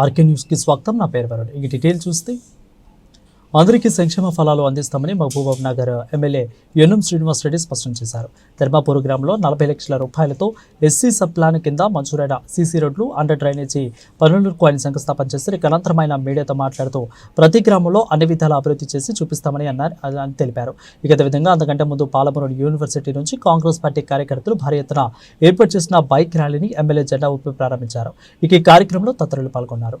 RK న్యూస్కి స్వాగతం. నా పేరు వరుణ్ ఈ డీటెయిల్ చూస్తే అందరికీ సంక్షేమ ఫలాలు అందిస్తామని Mahabubnagar MLA NM Srinivasa Reddy స్పష్టం చేశారు. ధర్మాపూర్ గ్రామంలో నలభై లక్షల రూపాయలతో ఎస్సీ సబ్ ప్లాన్ కింద మంజూరైన సీసీ రోడ్లు అండర్ డ్రైనేజీ పనులకు ఆయన శంకుస్థాపన చేసి అనంతరమైన మీడియాతో మాట్లాడుతూ ప్రతి గ్రామంలో అన్ని విధాల అభివృద్ధి చేసి చూపిస్తామని అన్నారు అని తెలిపారు. ఇక విధంగా అంతకంటే ముందు పాలమూరు యూనివర్సిటీ నుంచి కాంగ్రెస్ పార్టీ కార్యకర్తలు భారీ ఎత్తున ఏర్పాటు చేసిన బైక్ ర్యాలీని ఎమ్మెల్యే జెండా ఊపి ప్రారంభించారు. ఇక ఈ కార్యక్రమంలో తదితరులు పాల్గొన్నారు.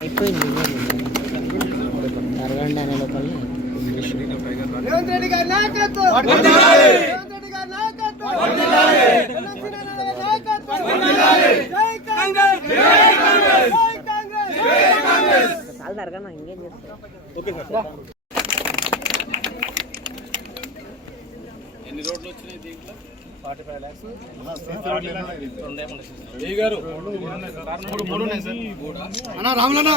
అయిపోయింది అరగంట అనే లోపల. రేవంత్ రెడ్డి గారి నాయకత్వం రేవంత్ రెడ్డి గారి నాయకత్వం ఎన్ని రోడ్లు వచ్చినాయి దీంట్లో ఫార్టీ ఫైవ్ ల్యాక్స్ కాంగ్రెస్ చాలా మూడు ఇంకేం చేస్తాం అన్న రాములన్న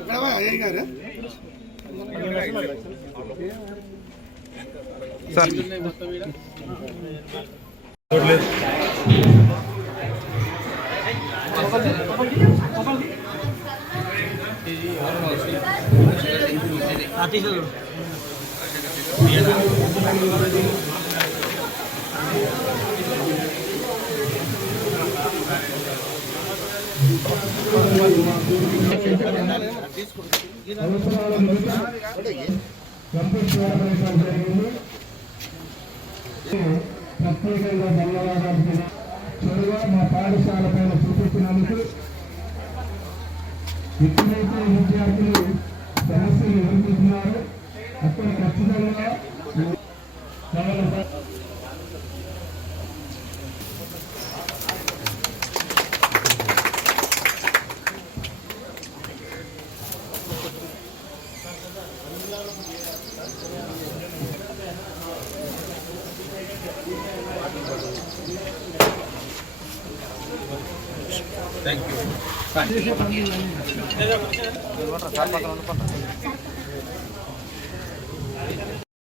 ఇక్కడ వా, ఏం గారు ప్రత్యేకంగా ధన్యవాదాలు తెలియ- చొరవ మా పాఠశాల పైన ఎప్పుడైతే విద్యార్థులు సమస్యలు ఎదుర్కొంటున్నారో అక్కడ ఖచ్చితంగా Thank you. Thank you. Thank.